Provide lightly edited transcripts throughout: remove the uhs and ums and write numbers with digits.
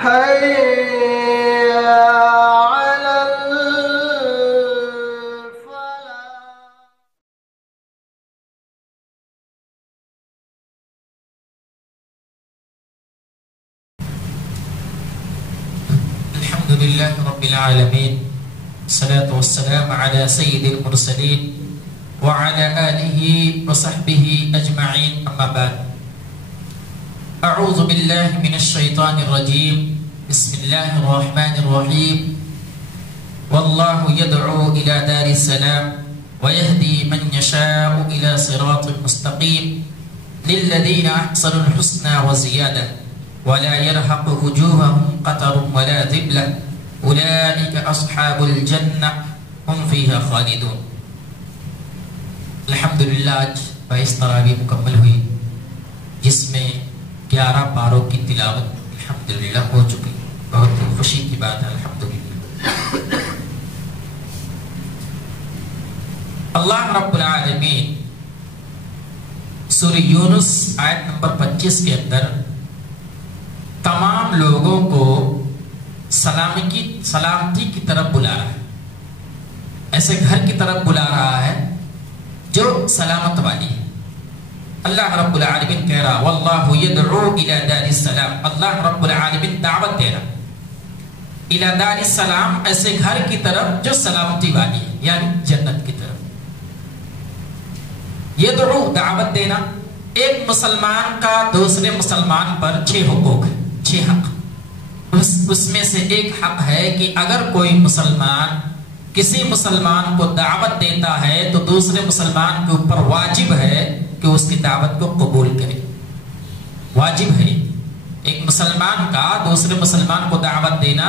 حي على الحمد لله رب العالمين الصلاة والسلام على سيد المرسلين وعلى آله وصحبه أجمعين أما بعد أعوذ بالله من الشيطان الرجيم بسم الله الرحمن الرحيم والله يدعو إلى دار السلام ويهدي من يشاء إلى صراط مستقيم للذين أحسنوا الحسنى وزيادة ولا يرهق وجوههم قتر ولا ذلة أولئك أصحاب الجنة هم فيها خالدون. الحمدللہ آج 22 تراویح مکمل ہوئی جس میں 11 پاروں کی تلاوت الحمدللہ ہو چکی. بہت ہی خوشی کی بات ہے الحمدللہ. اللہ رب العالمین سورہ یونس آیت نمبر 25 کے اندر تمام لوگوں کو سلامتی کی طرف بلا رہا ہے. ایسے گھر کی طرف بلا رہا ہے جو سلامت والی ہے. اللہ رب العالمین کہہ رہا واللہ یدعو الی دار السلام. اللہ رب العالمین دعوت دے رہا الی دار السلام، ایسے گھر کی طرف جو سلامتی والی ہے، یعنی جنت کی طرف. یدعو دعوت دینا. ایک مسلمان کا دوسرے مسلمان پر 6 حقوق ہے، 6 حق. اس میں سے ایک حق ہے کہ اگر کوئی مسلمان کسی مسلمان کو دعوت دیتا ہے تو دوسرے مسلمان کے اوپر واجب ہے کہ اس کی دعوت کو قبول کرے. واجب ہے ایک مسلمان کا دوسرے مسلمان کو دعوت دینا.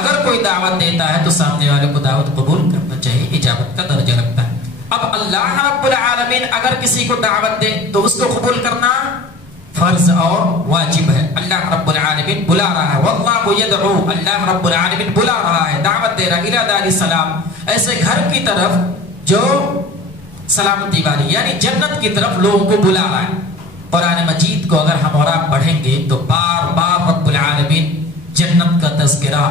اگر کوئی دعوت دیتا ہے تو سامنے والے کو دعوت قبول کرنا چاہیے، اجابت کا درجہ رکھتا ہے. اب اللہ رب العالمین اگر کسی کو دعوت دے تو اس کو قبول کرنا فرض اور واجب ہے. اللہ رب العالمین بلا رہا ہے واللہ یدعو. اللہ رب العالمین بلا رہا ہے، دعوت دے رہا ہے الی دار السلام، ایسے گھر کی طرف جو سلامتی والی یعنی جنت کی طرف لوگوں کو بلا رہا ہے. قرآن مجید کو اگر ہم اور آپ پڑھیں گے تو بار بار رب العالمین جنت کا تذکرہ،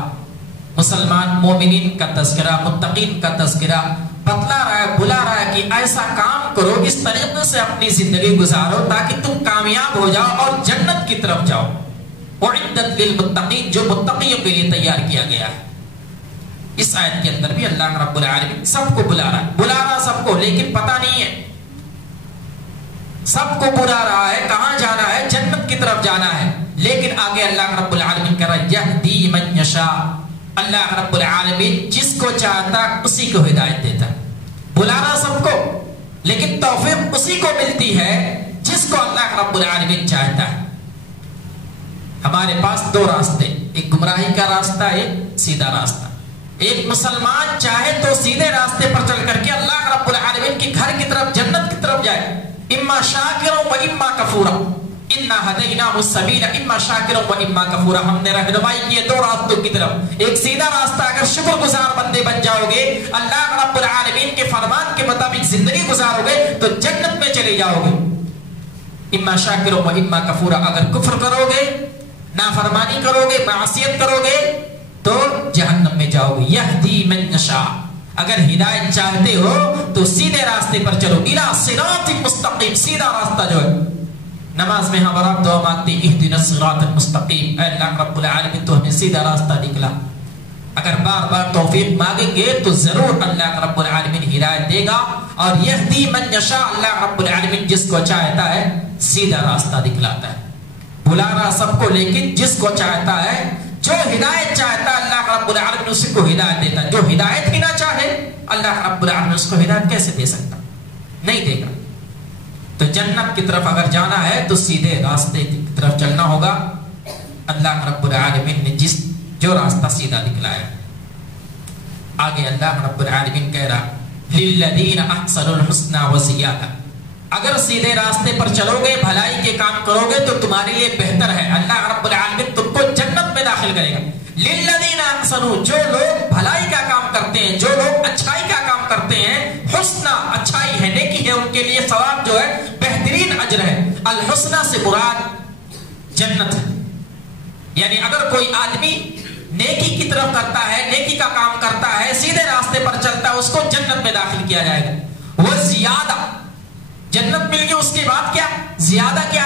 مسلمان مومنین کا تذکرہ، متقین کا تذکرہ بتلا رہا ہے، بلا رہا ہے کہ ایسا کام کرو، اس طریقے سے اپنی زندگی گزارو تاکہ تم کامیاب ہو جاؤ اور جنت کی طرف جاؤ. اعدت للمتقین، جو متقیوں کے لیے تیار کیا گیا ہے. اس آیت کے اندر بھی اللہ رب العالمین سب کو بلا رہا ہے، بلا رہا سب کو، لیکن پتہ نہیں ہے. سب کو بلا رہا ہے، کہاں جانا ہے؟ جنت کی طرف جانا ہے. لیکن آگے اللہ رب العالمین کہہ رہا ہے یہدی من یشاء. اللہ رب العالمین جس کو چاہتا اسی کو ہدایت دیتا ہے. بلا رہا سب کو، لیکن توفیق اسی کو ملتی ہے جس کو اللہ رب العالمین چاہتا ہے. ہمارے پاس 2 راستے، ایک گمراہی کا راستہ، ایک سیدھا راستہ. ایک مسلمان چاہے تو سیدھے راستے پر چل کر کے اللہ رب العالمین کی گھر کی طرف، جنت کی طرف جائے. اما شاکرا و اما کفورا، انا ہدیناہ السبیل اما شاکرا و اما کفورا. ہم نے رہنمائی کی ہے 2 راستوں کی طرف. ایک سیدھا راستہ، اگر شکر گزار بندے بن جاؤ گے، اللہ رب العالمین کے فرمان کے مطابق زندگی گزارو گے تو جنت میں چلے جاؤ گے. اما شاکرا و اما کفورا. اگر کفر کرو گے، نافرمانی کرو گے، معصیت کرو گے تو جہنم میں جاؤ گے. یہدی من یشاء. اگر ہدایت چاہتے ہو تو سیدھے راستے پر چلو، الی صراط مستقیم، سیدھا راستہ جو ہے. نماز میں ہم آپ دعا مانگتے اہدنا الصراط المستقیم، اے اللہ رب العالمین تو ہمیں سیدھا راستہ دکھلا. اگر بار بار توفیق مانگیں گے تو ضرور اللہ رب العالمین ہدایت دے گا. اور یہدی من یشاء، اللہ رب العالمین جس کو چاہتا ہے سیدھا راستہ دکھلاتا ہے. بلا رہا سب کو، لیکن جس کو چاہتا ہے، جو ہدایت چاہتا ہے اللہ رب العالمین اسی کو ہدایت دیتا ہے. جو ہدایت ہی نہ چاہے اللہ رب العالمین اس کو ہدایت کیسے دے سکتا؟ نہیں دے گا. تو جنت کی طرف اگر جانا ہے تو سیدھے راستے کی طرف چلنا ہوگا. اللہ رب العالمین نے جو راستہ سیدھا دکھلایا. آگے اللہ رب العالمین کہہ رہا للذین احسنوا الحسنى وزیادہ. اگر سیدھے راستے پر چلو گے، بھلائی کے کام کرو گے تو تمہارے لیے بہتر ہے. اللہ رب العالمین تم کو جنت میں داخل کرے گا. للذین احسنوا، جو لوگ بھلائی کا کام کرتے ہیں، جو لوگ اچھائی کا کام کرتے ہیں، حسنہ اچھائی ہے، نیکی ہے، ان کے لیے ثواب جو ہے، بہترین اجر ہے. الحسنہ سے مراد جنت ہے. یعنی اگر کوئی آدمی نیکی کی طرف کرتا ہے, نیکی کا کام کرتا ہے, سیدھے راستے پر چلتا ہے, اس کو جنت میں داخل کیا جائے گا. وہ زیادہ جنت مل گئی, اس کے بعد کیا زیادہ کیا؟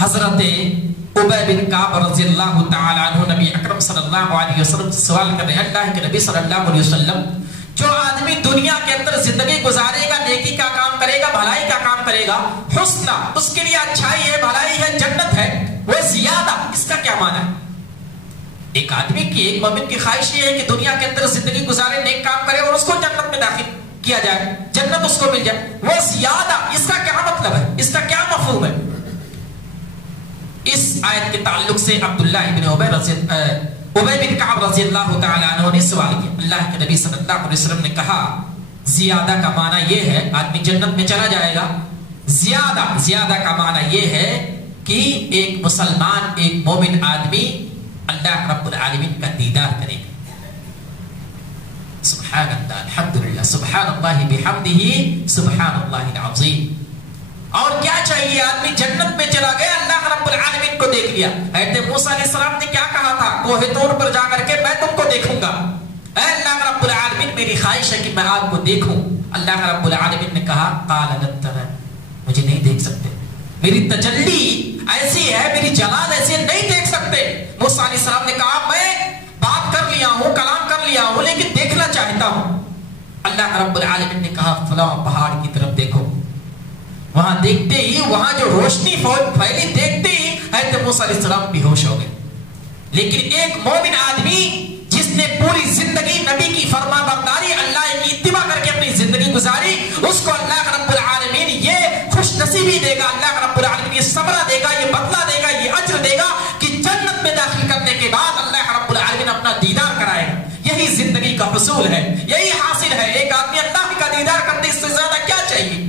حضرت ابی بن کعب رضی اللہ تعالی عنہ نبی اکرم صلی اللہ علیہ وسلم سے سوال کر رہے ہیں, اللہ کے نبی صلی اللہ علیہ وسلم, جو آدمی دنیا کے اندر زندگی گزارے گا, نیکی کا کام کرے گا, بھلائی کا کام کرے گا, حسنہ اس کے لیے اچھائی ہے, بھلائی ہے, جنت ہے, وہ زیادہ, اس کا کیا معنی ہے؟ ایک آدمی کی, ایک مومن کی خواہش یہ ہے کہ دنیا کے اندر زندگی گزارے, نیک کام کرے اور اس کو جنت میں داخل کیا جائے, جنت اس کو مل جائے. وہ زیادہ, اس کا کیا مطلب ہے, اس کا کیا مفہوم ہے؟ اس آیت کے تعلق سے عبداللہ ابن ابی بن کعب رضی اللہ تعالی عنہ نے سوال کیا. اللہ کے نبی صلی اللہ علیہ وسلم نے کہا زیادہ کا معنی یہ ہے, آدمی جنت میں چلا جائے گا. زیادہ کا معنی یہ ہے کہ ایک مسلمان, ایک مومن آدمی اللہ رب العالمین کا دیدار کرے گا. سبحان اللہ, الحمدللہ, سبحان اللہ بحمدہ, سبحان اللہ العظیم. اور کیا چاہیے, آدمی جنت میں چلا گیا, اللہ رب العالمین کو دیکھ لیا. حضرت موسیٰ علیہ السلام نے کیا کہا تھا کوہ طور پر جا کر کے, میں تم کو دیکھوں گا, اے اللہ رب العالمین میری خواہش ہے کہ میں آپ کو دیکھوں. اللہ رب العالمین نے کہا قال لن ترانی, مجھے نہیں دیکھ سکتے, میری تجلی ایسی ہے, میری جلال ایسی ہے, نہیں دیکھ سکتے. موسیٰ علیہ السلام نے کہا میں بات کر لیا ہوں, کلام کر لیا ہوں, لیکن دیکھنا چاہتا ہوں. اللہ رب العالمین نے کہا فلاں پہاڑ کی طرف دیکھو. وہاں دیکھتے ہی, وہاں جو روشنی پھیلی دیکھتے ہی حضرت موسیٰ علیہ السلام بے ہوش ہو گئے. لیکن ایک مومن آدمی جس نے پوری زندگی نبی کی فرما برداری, اللہ کی اتباع کر کے اپنی زندگی گزاری, اس کو اللہ رب العالمین یہ خوش نصیبی دے گا, اللہ رب العالمین یہ ثمرہ دے گا, یہ بدلہ دے گا, یہ اجر دے گا کہ جنت میں داخل کرنے کے بعد اللہ رب العالمین اپنا دیدار کرائے گا. یہی زندگی کا حصول ہے, یہی حاصل ہے. ایک آدمی اللہ کا دیدار کرتے, اس سے زیادہ کیا چاہیے؟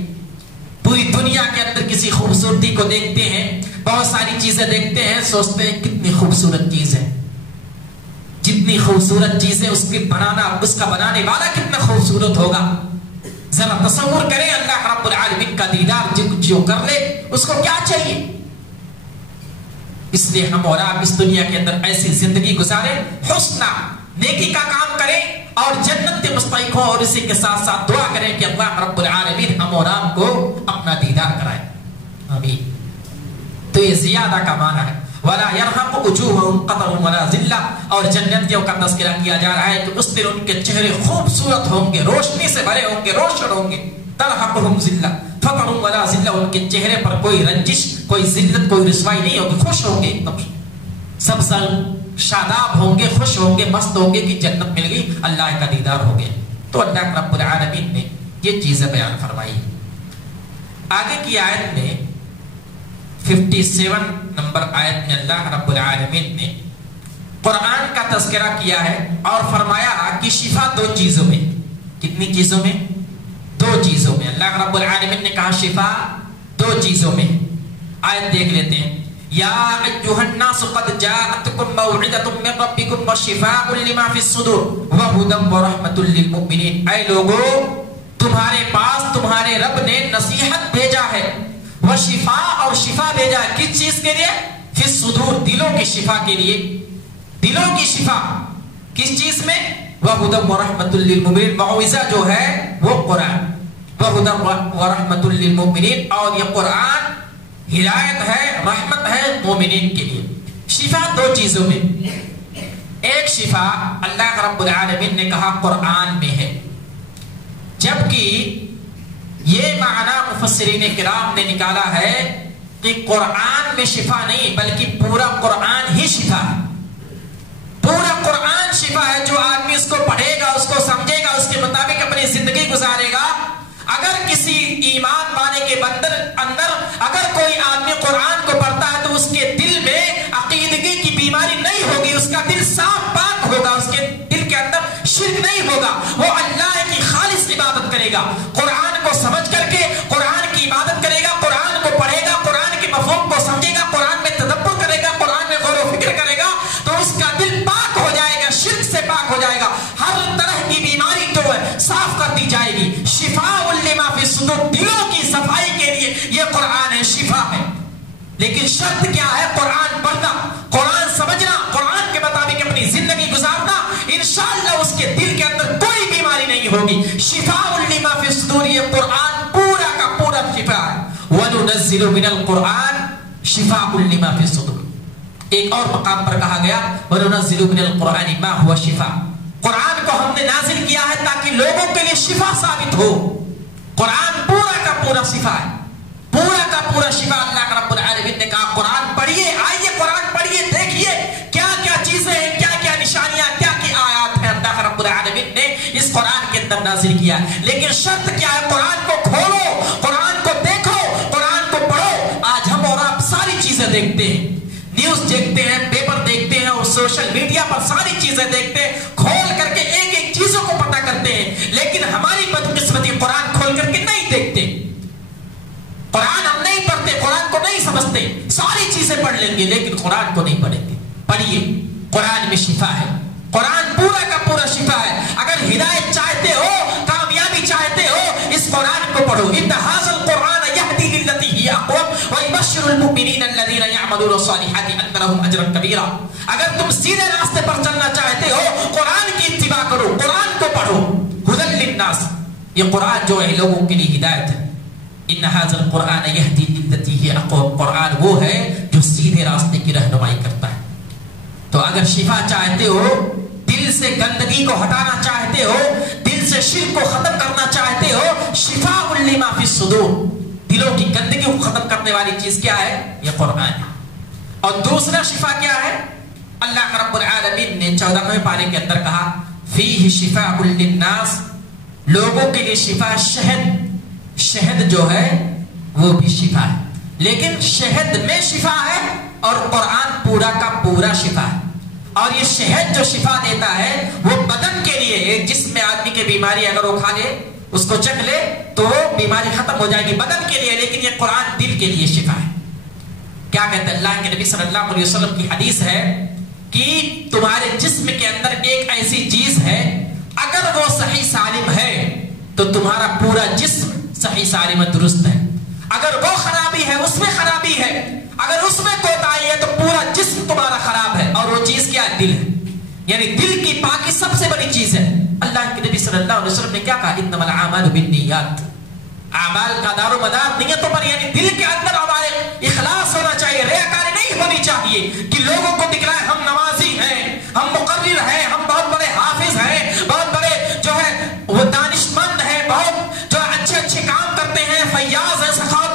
پوری دنیا کے اندر کسی خوبصورتی کو دیکھتے ہیں, بہت ساری چیزیں دیکھتے ہیں, سوچتے ہیں کتنی خوبصورت چیز ہے, جتنی خوبصورت چیز ہے اس کا بنانے والا کتنا خوبصورت ہوگا. ذرا تصور کریں, اللہ رب العالمین کا دیدار جو کر لے اس کو کیا چاہیے؟ اس لیے ہم اور آپ اس دنیا کے اندر ایسی زندگی گزاریں, حسنہ نیکی کا کام کریں اور جنت کے مستحق ہوں, اور اسی کے ساتھ ساتھ دعا کریں کہ اللہ رب العالمین ہم اور آپ کو اپنا دیدار کرائے. آمین. تو یہ زیادہ کا معنی ہے. وَلَا يَرْحَقُ وُجُوهُهُمْ قَطَرٌ وَلَا ذِلَّةٌ, اور جنتیوں کا تذکرہ کیا جا رہا ہے کہ اس دن ان کے چہرے خوبصورت ہوں گے, روشنی سے بھرے ہوں گے, روشن ہوں گے. تَرْحَقُهُمْ ذِلَّةٌ فَقَرٌ وَلَا ذِلَّةٌ, ان کے چہرے پر کوئی رنجش, کوئی ذلت, کوئی رسوائی نہیں ہوگی, خوش ہوں گے, سب شاداب ہوں گے, خوش ہوں گے, مست ہوں گے کہ جنت مل گئی, اللہ کا دیدار ہو گیا. تو اللہ رب العالمین نے یہ چیزیں بیان فرمائی. آگے کی آیت میں 57 نمبر آیت میں اللہ رب العالمین نے قرآن کا تذکرہ کیا ہے اور فرمایا کہ شفا 2 چیزوں میں. کتنی چیزوں میں؟ 2 چیزوں میں. اللہ رب العالمین نے کہا شفا 2 چیزوں میں. آیت دیکھ لیتے ہیں. یا ایھا الناس قد جاءتکم موعظۃ من ربکم وشفاء لما فی الصدور وہدی ورحمۃ للمؤمنین. اے لوگو, تمہارے پاس تمہارے رب نے نصیحت بھیجا ہے, وہ شفا اور شفا بھیجا ہے. کس چیز کے لیے؟ فی الصدور, دلوں کی شفا کے لیے. دلوں کی شفا کس چیز میں؟ وَهُدًى وَرَحْمَةٌ لِّلْمُؤْمِنِينَ. معوذہ جو ہے وہ قرآن, وَهُدًى وَرَحْمَةٌ لِّلْمُؤْمِنِينَ, اور یہ قرآن ہدایت ہے, رحمت ہے مومنین کے لیے. شفا 2 چیزوں میں. ایک شفا اللہ رب العالمین نے کہا قرآن میں ہے, جبکہ یہ معنی مفسرین کرام نے نکالا ہے کہ قرآن میں شفا نہیں بلکہ پورا قرآن ہی شفا ہے. پورا قرآن شفا ہے. جو آدمی اس کو پڑھے گا, اس کو سمجھے گا, اس کے مطابق اپنی زندگی گزارے گا. اگر کسی ایمان والے کے اندر اگر کوئی آدمی قرآن کو پڑھتا ہے تو اس کے دل میں عقیدگی کی بیماری نہیں ہوگی, اس کا دل صاف پاک ہوگا, اس کے دل کے اندر شرک نہیں ہوگا, وہ اللہ کی خالص عبادت کرے گا. قرآن کو سمجھ کر کے قرآن کی عبادت کرے گا, قرآن کو پڑھے گا, قرآن کے مفہوم کو سمجھے گا, قرآن میں تدبر کرے گا, قرآن میں غور و فکر کرے گا, تو اس کا دل پاک ہو جائے گا, شرک سے پاک ہو جائے گا. ہر طرح کی بیماری جو ہے صاف کر دی جائے گی. شفاء لما فی الصدور, دلوں کی صفائی کے لیے یہ قرآن ہے, شفا ہے. لیکن شرط کیا ہے؟ قرآن پڑھنا, قرآن سمجھ لما فی الصدور. ایک اور مقام پر کہا گیا وَنُنَزِّلُ مِنَ الْقُرْآنِ مَا هُوَ شِفَاءٌ. قرآن کو ہم نے نازل کیا ہے تاکہ لوگوں کے لیے شفا ثابت ہو. قرآن پورا کا پورا شفا ہے, پورا کا پورا شفا. اللہ رب العالمین نے کہا قرآن پڑھیے, آئیے قرآن پڑھیے, دیکھیے کیا کیا چیزیں ہیں, کیا کیا نشانیاں, کیا کیا آیات ہیں اللہ رب العالمین نے اس قرآن کے اندر نازل کیا. لیکن شرط کیا ہے؟ قرآن کو کھولو, قرآن کو دیکھو, قرآن کو پڑھو. آج ہم اور آپ ساری چیزیں دیکھتے ہیں, نیوز دیکھتے ہیں, پیپر دیکھتے ہیں اور سوشل میڈیا پر ساری چیزیں دیکھتے ہیں, کھول کر کے ایک ایک چیزوں کو پتہ کرتے ہیں. لیکن ہماری بدقسمتی قرآن کھول کر کے نہیں دیکھتے, قرآن ہم نہیں پڑھتے, قرآن کو نہیں سمجھتے. ساری چیزیں پڑھ لیں گے لیکن قرآن کو نہیں پڑھیں گے. پڑھیے, قرآن میں شفا ہے, قرآن پورا کا پورا شفا ہے. اگر ہدایت چاہتے ہو, کامیابی چاہتے ہو, اس قرآن کو پڑھو. ان ھذا القرآن یہدی للتی ہی اقوم ویبشر المؤمنین الذین یعملون الصالحات ان لهم اجرا کبیرا. اگر تم سیدھے راستے پر چلنا چاہتے ہو, قرآن کی اتباع کرو, قرآن کو پڑھو. ھدی للناس, یہ قرآن جو ہے لوگوں کے لیے ہدایت ہے. ان ھذا القرآن یہدی للتی ہی اقوم, قرآن وہ ہے جو سیدھے راستے کی رہنمائی کرتا ہے. تو اگر شفا چاہتے ہو, دل سے گندگی کو ہٹانا چاہتے ہو, دل سے شرک کو ختم کرنا چاہتے ہو, شفاء لما فی الصدور, دلوں کی گندگی کو ختم کرنے والی چیز کیا ہے؟ یہ قرآن ہے. اور دوسرا شفا کیا ہے؟ اللہ رب العالمین نے 14ویں پارے کے اندر کہا فیہ شفاء للناس, لوگوں کے لیے شفا. شہد, شہد جو ہے وہ بھی شفا ہے, لیکن شہد میں شفا ہے اور قرآن پورا کا پورا شفا ہے. اور یہ شہد جو شفا دیتا ہے وہ بدن کے لیے, ایک جسم میں آدمی کی بیماری اگر وہ کھا لے, اس کو چکھ لے تو وہ بیماری ختم ہو جائے گی بدن کے لیے, لیکن یہ قرآن دل کے لیے شفا ہے. کیا کہتے ہیں اللہ کے نبی صلی اللہ علیہ وسلم کی حدیث ہے کہ تمہارے جسم کے اندر ایک ایسی چیز ہے, اگر وہ صحیح سالم ہے تو تمہارا پورا جسم صحیح سالم درست ہے. اگر وہ خرابی ہے, اس میں خرابی ہے, اگر اس میں کوتاہی ہے تو پورا جسم تمہارا خراب ہے. اور وہ چیز کیا ہے؟ دل ہے. یعنی دل کی پاکی سب سے بڑی چیز ہے. اللہ کے نبی صلی اللہ علیہ وسلم نے کیا کہا؟ انما الاعمال بالنیات, اعمال کا دار و مدار نیتوں پر, یعنی دل کے اندر ہمارے اخلاص ہونا چاہیے, ریاکاری نہیں ہونی چاہیے کہ لوگوں کو دکھلائے ہم نمازی ہیں, ہم مقرر ہیں, ہم بہت بڑے حافظ ہیں, بہت بڑے جو ہے وہ دانشمند ہیں, بہت جو اچھے اچھے کام کرتے ہیں, فیاض ہیں, سخاوت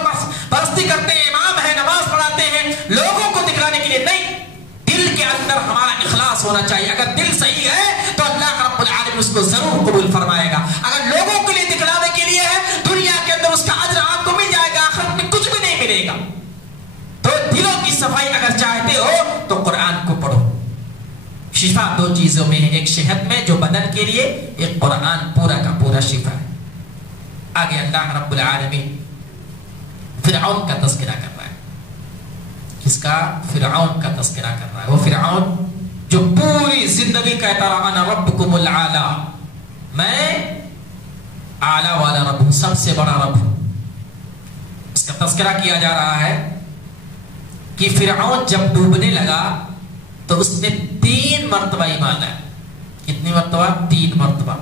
پرستی کرتے ہیں, امام ہیں, نماز پڑھاتے ہیں, لوگوں کو دکھلانے کے لیے نہیں. دل کے اندر ہمارا اخلاص ہونا چاہیے. اگر دل صحیح ہے تو اللہ رب العالمین اس کو ضرور قبول فرمائے گا. اگر لوگوں کے لیے دکھلانے کے لیے ہے, دنیا کے اندر اس کا اجر آپ کو مل جائے گا, آخرت میں کچھ بھی نہیں ملے گا. تو دلوں کی صفائی اگر چاہتے ہو تو قرآن کو پڑھو. شفا دو چیزوں میں ہے, ایک شہد میں جو بدن کے لیے, ایک قرآن پورا کا پورا شفا ہے. آگے اللہ رب العالمین فرعون کا تذکرہ کر رہا ہے. کس کا؟ فرعون کا تذکرہ کر رہا ہے. وہ فرعون جو پوری زندگی کہتا رہا انا ربکم العالی, میں اعلی والا رب ہوں, سب سے بڑا رب ہوں. اس کا تذکرہ کیا جا رہا ہے کہ فرعون جب ڈوبنے لگا تو اس نے 3 مرتبہ ایمان لایا. کتنی مرتبہ؟ 3 مرتبہ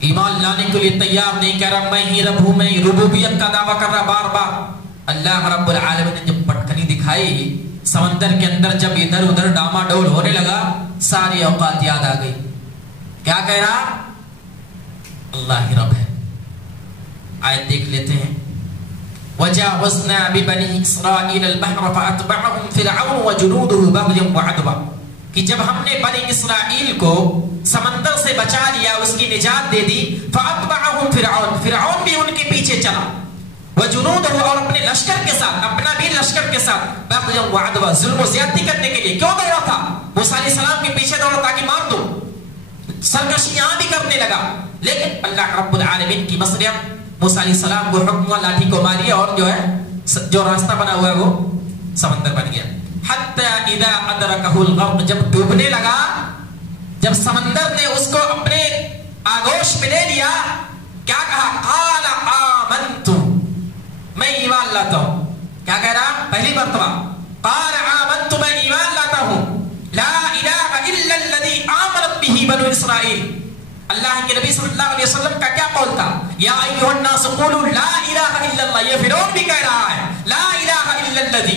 ایمان لانے کے لیے تیار نہیں, کہہ رہا میں ہی رب ہوں, میں ربوبیت کا دعویٰ کر رہا بار بار. اللہ رب العالمین نے جب پٹخنی دکھائی سمندر کے اندر, جب ادھر ادھر ڈاما ڈول ہونے لگا, ساری اوقات یاد آ گئی. کیا کہہ رہا؟ اللہ ہی رب ہے. آیت دیکھ لیتے ہیں. وَجَاوَزْنَا بِبَنِي إِسْرَائِيلَ الْبَحْرَ فَأَتْبَعَهُمْ فِرْعَوْنُ وَجُنُودُهُ بَغْيًا وَعَدْوًا, کہ جب ہم نے بنی اسرائیل کو سمندر سے بچا لیا, اس کی نجات دے دی, فَأَتْبَعَهُمْ فِرْعَوْنُ, فرعون بھی ان کے پیچھے چلا, وَجُنُودُهُ, اور اپنے لشکر کے ساتھ, اپنا بھی لشکر کے ساتھ, بَغْيًا وَعَدْوًا, ظلم و زیادتی کرنے کے لیے. کیوں دوڑا تھا؟ موسیٰ علیہ السلام کے پیچھے دوڑا تاکہ مار دو, سرکشیاں بھی کرنے لگا. لیکن اللہ رب العالمین کی مصلحت, موسیٰ علیہ السلام کو حکم ہوا لاٹھی کو ماریے, اور جو ہے جو راستہ بنا ہوا ہے وہ سمندر بن گیا. حتی اذا ادرکہ الغرق, جب ڈوبنے لگا, جب سمندر نے اس کو اپنے آغوش میں لے لیا, کیا کہا؟ قال آمنت, میں ایمان لاتا ہوں. کیا کہہ رہا؟ پہلی مرتبہ قال آمنت, میں ایمان لاتا ہوں, لا الہ الا الذی آمنت بہ بنو اسرائیل. اللہ کے نبی صلی اللہ علیہ وسلم کا کیا قول تھا؟ یا ایھا الناس قولوا لا الہ الا اللہ. یہ فرعون بھی کہہ رہا ہے لا الہ الا الذی,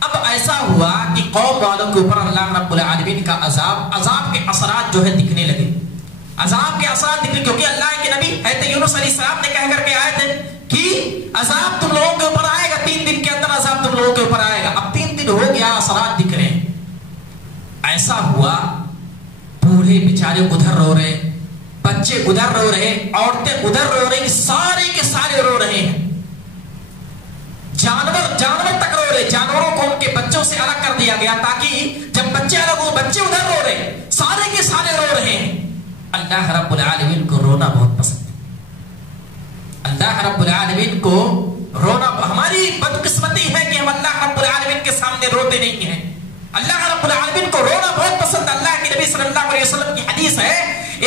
اب ایسا ہوا کہ قوم والوں کے اوپر اللہ رب العالمین کا عذاب کے اثرات جو ہے دکھنے لگے. عذاب کے اثرات دکھنے، کیونکہ اللہ کے نبی حضرت یونس علیہ السلام نے کہہ کر کے آئے تھے کہ عذاب تم لوگوں کے اوپر آئے گا، 3 دن کے اندر عذاب تم لوگوں کے اوپر آئے گا. اب 3 دن ہو گیا، اثرات دکھ رہے ہیں. ایسا ہوا بوڑھے بیچارے ادھر رو رہے، بچے ادھر رو رہے، عورتیں ادھر رو رہی، سارے کے سارے رو رہے ہیں. جانور تک رو رہے. جانوروں کو ان کے بچوں سے الگ کر دیا گیا تاکہ جب بچے الگ ہو، بچے ادھر رو رہے، سارے کے سارے رو رہے ہیں. اللہ رب العالمین کو رونا بہت پسند ہے. اللہ رب العالمین کو رونا، ہماری بدقسمتی ہے کہ ہم اللہ رب العالمین کے سامنے روتے نہیں ہیں. اللہ رب العالمین کو رونا بہت پسند. اللہ کے نبی صلی اللہ علیہ وسلم کی حدیث ہے،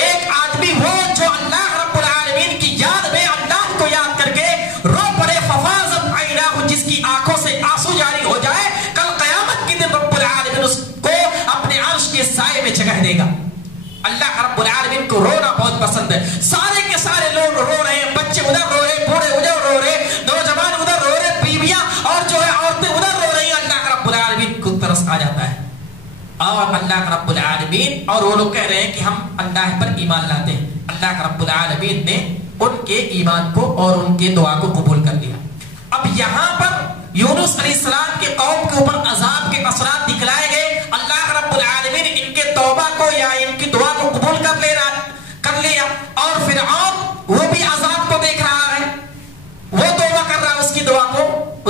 ایک آدمی وہ جو اللہ رب العالمین کی یاد میں اللہ کو یاد کر کے رو پڑے، ففاضت عیناہ، جس کی آنکھوں سے آنسو جاری ہو جائے، کل قیامت کے دن رب العالمین اس کو اپنے عرش کے سائے میں جگہ دے گا. اللہ رب العالمین کو رونا بہت پسند ہے. سارے کے سارے لوگ رو رہے ہیں، بچے ادھر رو رہے، بوڑھے ادھر رو رہے، نوجوان ادھر رو رہے، بیویاں اور جو ہے عورتیں ادھر رو رہی ہیں. اللہ رب العالمین کو ترس آ جاتا ہے. اور اللہ رب العالمین، اور وہ لوگ کہہ رہے ہیں کہ ہم اللہ پر ایمان لاتے ہیں. اللہ رب العالمین نے ان کے ایمان کو اور ان کے دعا کو قبول کر لیا. اب یہاں پر یونس علیہ السلام کے قوم کے اوپر عذاب کے اثرات دکھلائے گئے. اللہ رب العالمین ان کے توبہ کو یا ان کی دعا کو قبول کر لیا. اور فرعون وہ بھی عذاب کو دیکھ رہا ہے، وہ توبہ کر رہا ہے، اس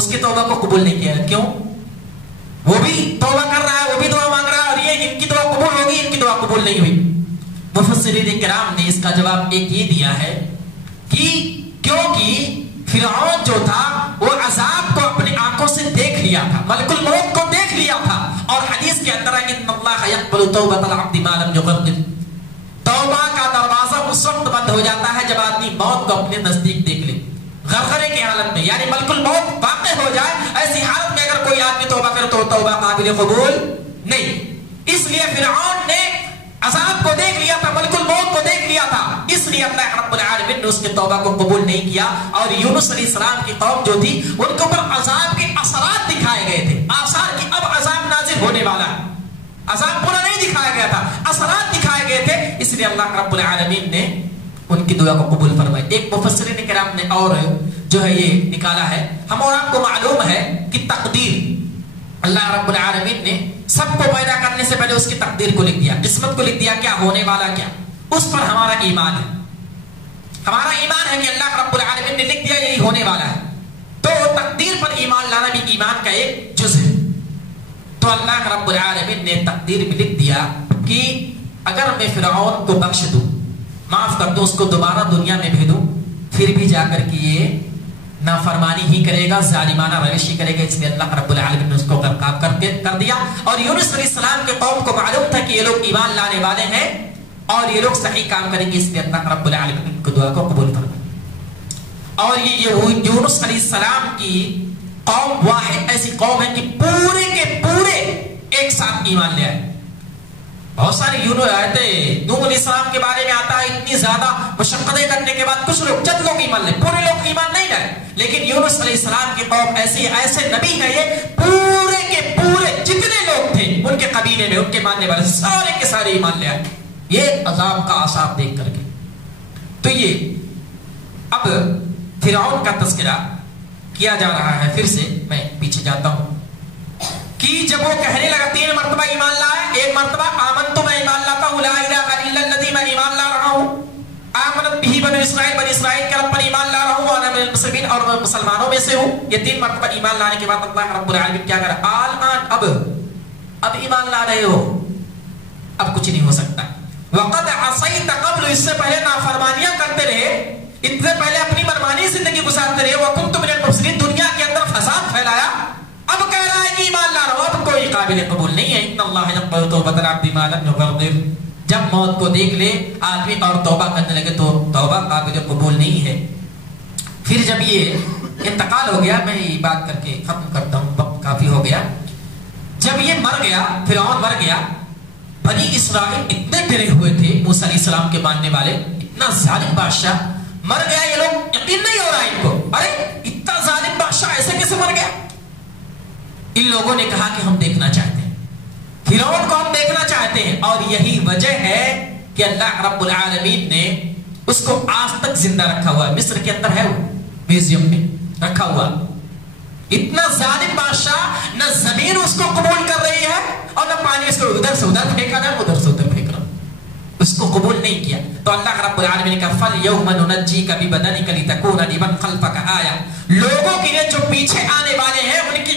کی توبہ کو قبول نہیں کیا. کیوں؟ وہ بھی توبہ کر رہا ہے، وہ بھی دعا مانگ رہا ہے، اور یہ ان کی دعا قبول ہوگی، ان کی دعا قبول نہیں ہوئی. مفسرین کرام نے اس کا جواب ایک یہ دیا ہے کہ کیونکہ فرعون جو تھا وہ عذاب کو اپنی آنکھوں سے دیکھ لیا تھا، ملک الموت کو دیکھ لیا تھا. اور حدیث کے اندر ہے کہ ان اللہ یقبل توبۃ العبد ما لم یغرغر، توبہ کا دروازہ اس وقت بند ہو جاتا ہے جب آدمی موت کو اپنے نزدیک دیکھ لے، غرغرے کی حالت میں، یعنی ملک الموت واقع ہو جائے. ایسی حالت میں اگر کوئی آدمی توبہ کرے تو توبہ قابل قبول نہیں. اس لیے فرعون نے عذاب کو دیکھ لیا تھا، ملک الموت کو دیکھ لیا تھا، اس لیے اللہ رب العالمین نے اس کے توبہ کو قبول نہیں کیا. اور یونس علیہ السلام کی قوم جو تھی ان کے اوپر عذاب کے اثرات دکھائے گئے تھے، آثار کی اب عذاب نازل ہونے والا ہے. عذاب پورا نہیں دکھایا گیا تھا، اثرات دکھائے گئے تھے، اس لیے اللہ رب العالمین نے ان کی دعا کو قبول فرمائی. ایک مفسرین کرام نے اور جو ہے یہ نکالا ہے، ہم اور آپ کو معلوم ہے کہ تقدیر، اللہ رب العالمین نے سب کو پیدا کرنے سے پہلے اس کی تقدیر کو لکھ دیا، قسمت کو لکھ دیا، کیا ہونے والا کیا. اس پر ہمارا ایمان ہے. ہمارا ایمان ہے کہ اللہ رب العالمین نے لکھ دیا یہی ہونے والا ہے. تو تقدیر پر ایمان لانا بھی ایمان کا ایک جز ہے. تو اللہ رب العالمین نے تقدیر میں لکھ دیا کہ اگر میں فرعون کو بخش دوں، معاف کر دوں، اس کو دوبارہ دنیا میں بھیجوں، پھر بھی جا کر کے یہ نافرمانی ہی کرے گا، ظالمانہ روش ہی کرے گا. اس لیے اللہ رب العالمین نے اس کو غرقاب کر دیا. اور یونس علیہ السلام کے قوم کو معلوم تھا کہ یہ لوگ ایمان لانے والے ہیں اور یہ لوگ صحیح کام کریں گے، اس لیے اللہ رب العالمین کی دعا کو قبول فرمایا. اور یہ یونس علیہ السلام کی قوم واحد ایسی قوم ہے کہ پورے کے پورے ایک ساتھ ایمان لے آئے. بہت ساری نوح علیہ السلام کے بارے میں آتا ہے، اتنی زیادہ مشقتیں کرنے کے بعد کچھ لوگ، چند لوگ ایمان لائے، پورے لوگ ایمان نہیں لائے. لیکن یونس علیہ السلام کی قوم ایسے نبی ہے، یہ پورے کے پورے جتنے لوگ تھے ان کے قبیلے میں، ان کے ماننے والے سارے کے سارے ایمان لے آئے، یہ عذاب کا آثار دیکھ کر کے. تو یہ اب فرعون کا تذکرہ کیا جا رہا ہے. پھر سے میں پیچھے جاتا ہوں کہ جب وہ کہنے لگا 3 مرتبہ ایمان لائے، ایک مرتبہ آمنت، میں ایمان لاتا ہوں، لا الہ الا الذی، میں ایمان لا رہا ہوں، آمنت بھی بنو اسرائیل، بنی اسرائیل کے رب پر ایمان لا رہا ہوں، وانا من المسلمین، اور میں مسلمانوں میں سے ہوں. یہ 3 مرتبہ ایمان لانے کے بعد اللہ رب العالمین کیا کرا؟ اب ایمان لا رہے ہو، اب کچھ نہیں ہو سکتا. وقد عصیت قبل، اس سے پہلے نافرمانیاں کرتے رہے، اس سے پہلے اپنی منمانی زندگی گزارتے رہے، وکنتم من المفسدین، دنیا کے اندر فساد پھیلایا. اب کہہ رہا ہے کہ ایمان لا رہا ہوں، اب کوئی قابل قبول نہیں ہے. ان اللہ یقبل توبۃ العبد ما لم یغرغر، جب موت کو دیکھ لے آدمی اور توبہ کرنے لگے تو توبہ قابل قبول نہیں ہے. پھر جب یہ انتقال ہو گیا، میں یہ بات کر کے ختم کرتا ہوں، وقت کافی ہو گیا. جب یہ مر گیا، فرعون مر گیا، بنی اسرائیل اتنے ڈرے ہوئے تھے موسیٰ علیہ السلام کے ماننے والے، اتنا ظالم بادشاہ مر گیا. یہ لوگ یقین نہیں ہو رہا ان کو، ارے اتنا ظالم بادشاہ ایسے کیسے مر گیا؟ ان لوگوں نے کہا کہ ہم دیکھنا چاہتے ہیں، فرعون کو ہم دیکھنا چاہتے ہیں، اور یہی وجہ ہے کہ اللہ رب العالمین نے اس کو آج تک زندہ رکھا ہوا ہے. مصر کے اندر ہے، وہ میوزیم میں رکھا ہوا. اتنا ظالم بادشاہ، نہ زمین اس کو قبول کر رہی ہے اور نہ پانی اس کو ادھر سے ادھر پھینکا جائے ادھر سے ادھر پھینک رہا، اس کو قبول نہیں کیا. تو اللہ رب العالمین کا فَالْيَوْمَ نُنَجِّيكَ بِبَدَنِكَ لِتَكُونَ لِمَنْ خَلْفَكَ آیَةً، لوگوں کے لیے جو پیچھے آنے والے ہیں ان کے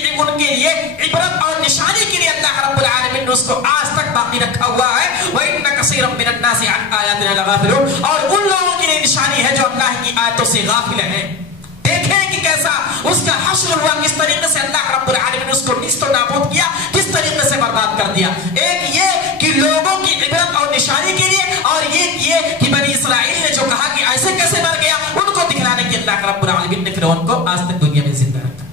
لیے عبرت اور نشانی کے لیے اللہ رب العالمین نے اس کو آج تک باقی رکھا ہوا ہے. وَإِنَّ كَثِيرًا مِنَ النَّاسِ عَنْ آيَاتِنَا لَغَافِلُونَ، اور ان لوگوں کے لیے نشانی ہے جو اللہ کی آیتوں سے غافل ہیں. دیکھیں کہ کیسا اس کا حشر ہوا، کس طریقے سے اللہ رب العالمین نے اس کو نیست و نابود کیا، کس طریقے سے برباد کر دیا. ایک یہ کہ لوگوں کی عبرت اور نشانی کے لیے، اور یہ کہ بنی اسرائیل نے جو کہا کہ ایسے کیسے مر گیا، ان کو دکھلانے کے اللہ رب العالمین نے فرعون کو آج تک دنیا میں زندہ رکھا.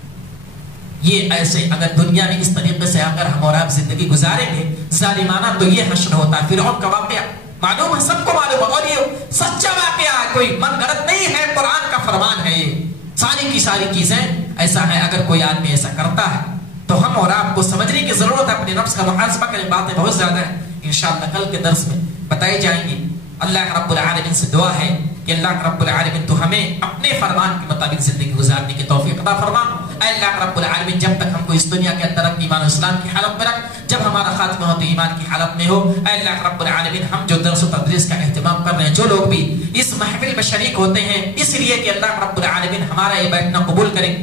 یہ ایسے اگر دنیا میں اس طریقے سے اگر ہم اور آپ زندگی گزاریں گے ظالمانہ، تو یہ حشر ہوتا ہے. فرعون کا واقعہ معلوم ہے، سب کو معلوم ہے، اور یہ سچا واقعہ ہے، کوئی من گھڑت نہیں ہے، قرآن کا فرمان ہے. یہ ساری کی ساری چیزیں ایسا ہے. اگر کوئی آدمی ایسا کرتا ہے تو ہم اور آپ کو سمجھنے کی ضرورت ہے، اپنے نفس کا محاسبہ کریں. باتیں بہت زیادہ ہیں، انشاءاللہ کل کے درس میں بتائی جائیں گی. اللہ رب العالمین سے دعا ہے کہ اللہ رب العالمین تو ہمیں اپنے فرمان کے مطابق زندگی گزارنے کی توفیق عطا فرما. اے اللہ رب العالمین، جب تک ہم کو اس دنیا کے اندر ایمان و اسلام کی حالت میں رکھ، جب ہمارا خاتمہ ہو تو ایمان کی حالت میں ہو. اے اللہ رب العالمین، ہم جو درس و تدریس کا اہتمام کر رہے ہیں، جو لوگ بھی اس محفل میں شریک ہوتے ہیں، اس لیے کہ اللہ رب العالمین ہمارا یہ بیٹھنا قبول کرے.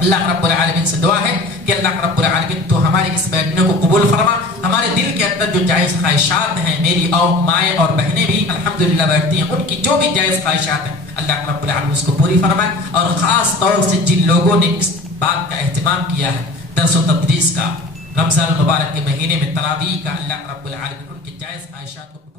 اللہ رب العالمین سے دعا ہے کہ اللہ رب العالمین تو ہمارے اس بیٹھنے کو قبول فرما. ہمارے دل کے اندر جو جائز خواہشات ہیں، میری اور مائیں اور بہنیں بھی الحمدللہ بیٹھتی ہیں، ان کی جو بھی جائز خواہشات ہیں اللہ رب العالمین اس کو پوری فرمائے. اور خاص طور سے جن لوگوں نے اس بات کا اہتمام کیا ہے درس و تدریس کا، رمضان المبارک کے مہینے میں تراویح کا، اللہ رب العالمین ان کی جائز خواہشات کو